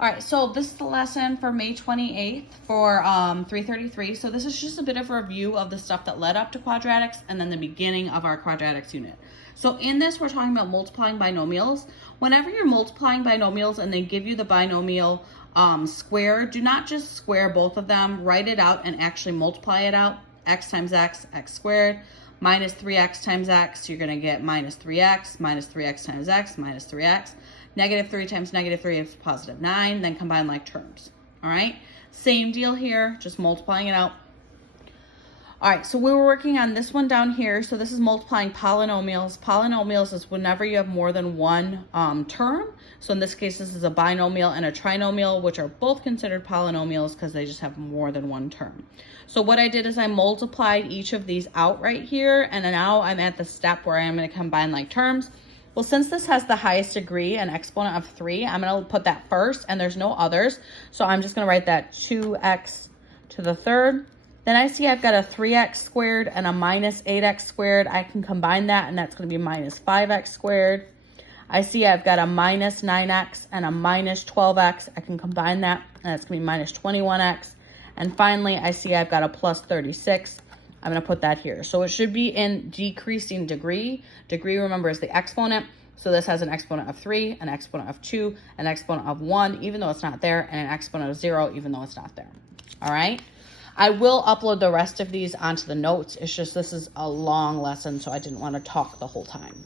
All right, so this is the lesson for May 28th for 333. So this is just a bit of a review of the stuff that led up to quadratics and then the beginning of our quadratics unit. So in this, we're talking about multiplying binomials. Whenever you're multiplying binomials and they give you the binomial square, do not just square both of them. Write it out and actually multiply it out. X times x, x squared, minus 3x times x, you're going to get minus 3x times x, minus 3x. Negative 3 times negative 3 is positive 9, then combine like terms. All right, same deal here, just multiplying it out. All right, so we were working on this one down here. So this is multiplying polynomials. Polynomials is whenever you have more than one term. So in this case, this is a binomial and a trinomial, which are both considered polynomials because they just have more than one term. So what I did is I multiplied each of these out right here, and now I'm at the step where I'm going to combine like terms. Well, since this has the highest degree, an exponent of 3, I'm going to put that first, and there's no others. So I'm just going to write that 2x to the third. Then I see I've got a 3x squared and a minus 8x squared. I can combine that, and that's going to be minus 5x squared. I see I've got a minus 9x and a minus 12x. I can combine that, and that's going to be minus 21x. And finally, I see I've got a plus 36. I'm going to put that here. So it should be in decreasing degree. Degree, remember, is the exponent. So this has an exponent of 3, an exponent of 2, an exponent of 1, even though it's not there, and an exponent of 0, even though it's not there. All right? I will upload the rest of these onto the notes. It's just this is a long lesson, so I didn't want to talk the whole time.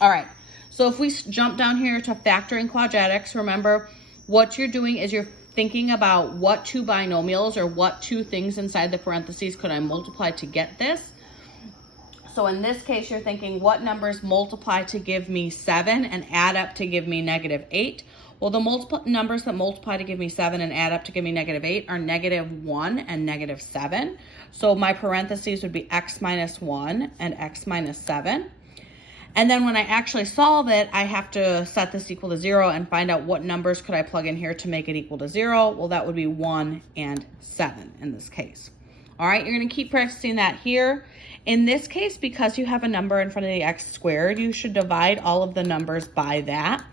All right. So if we jump down here to factoring quadratics, remember what you're doing is you're thinking about what two binomials or what two things inside the parentheses could I multiply to get this. So in this case, you're thinking what numbers multiply to give me 7 and add up to give me negative 8. Well, the numbers that multiply to give me 7 and add up to give me negative 8 are negative 1 and negative 7. So my parentheses would be x minus 1 and x minus 7. And then when I actually solve it, I have to set this equal to 0 and find out what numbers could I plug in here to make it equal to 0. Well, that would be 1 and 7 in this case. All right, you're going to keep practicing that here. In this case, because you have a number in front of the x squared, you should divide all of the numbers by that.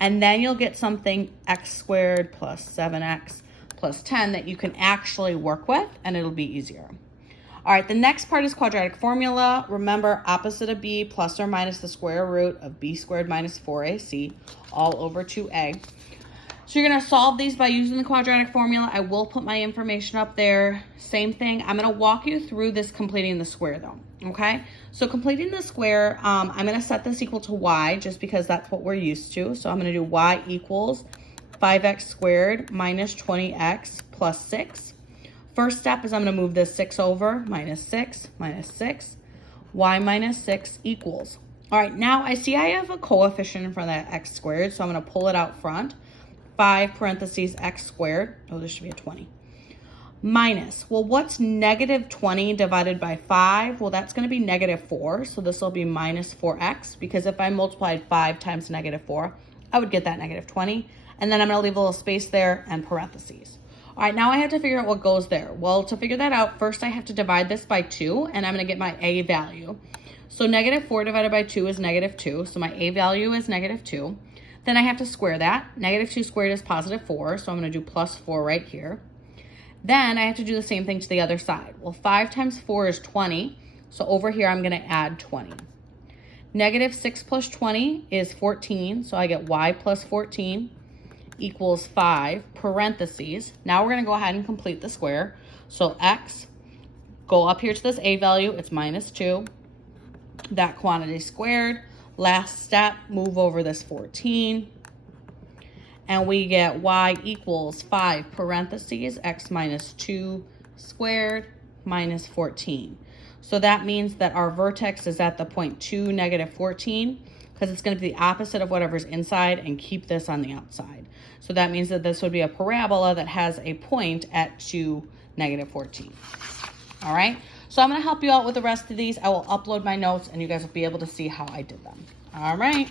And then you'll get something x squared plus 7x plus 10 that you can actually work with, and it'll be easier. All right, the next part is quadratic formula. Remember, opposite of b plus or minus the square root of b squared minus 4ac all over 2a. So you're going to solve these by using the quadratic formula. I will put my information up there. Same thing. I'm going to walk you through this completing the square though, okay? So completing the square, I'm going to set this equal to y just because that's what we're used to. So I'm going to do y equals 5x squared minus 20x plus 6. First step is I'm going to move this 6 over, minus 6, y minus 6 equals. All right, now I see I have a coefficient in front of that x squared, so I'm going to pull it out front. 5 parentheses x squared, oh, this should be a 20. Minus, well, what's negative 20 divided by 5? Well, that's going to be negative 4, so this will be minus 4x, because if I multiplied 5 times negative 4, I would get that negative 20. And then I'm going to leave a little space there and parentheses. All right, now I have to figure out what goes there. Well, to figure that out, first I have to divide this by 2, and I'm going to get my a value. So negative 4 divided by 2 is negative 2, so my a value is negative 2. Then I have to square that. Negative 2 squared is positive 4, so I'm going to do plus 4 right here. Then I have to do the same thing to the other side. Well, 5 times 4 is 20, so over here I'm going to add 20. Negative 6 plus 20 is 14, so I get y plus 14. Equals 5, parentheses. Now we're going to go ahead and complete the square. So x, go up here to this a value, it's minus 2. That quantity squared. Last step, move over this 14. And we get y equals 5, parentheses, x minus 2 squared minus 14. So that means that our vertex is at the point 2, negative 14. Because it's going to be the opposite of whatever's inside and keep this on the outside. So that means that this would be a parabola that has a point at 2, negative 14. All right, so I'm going to help you out with the rest of these. I will upload my notes and you guys will be able to see how I did them. All right.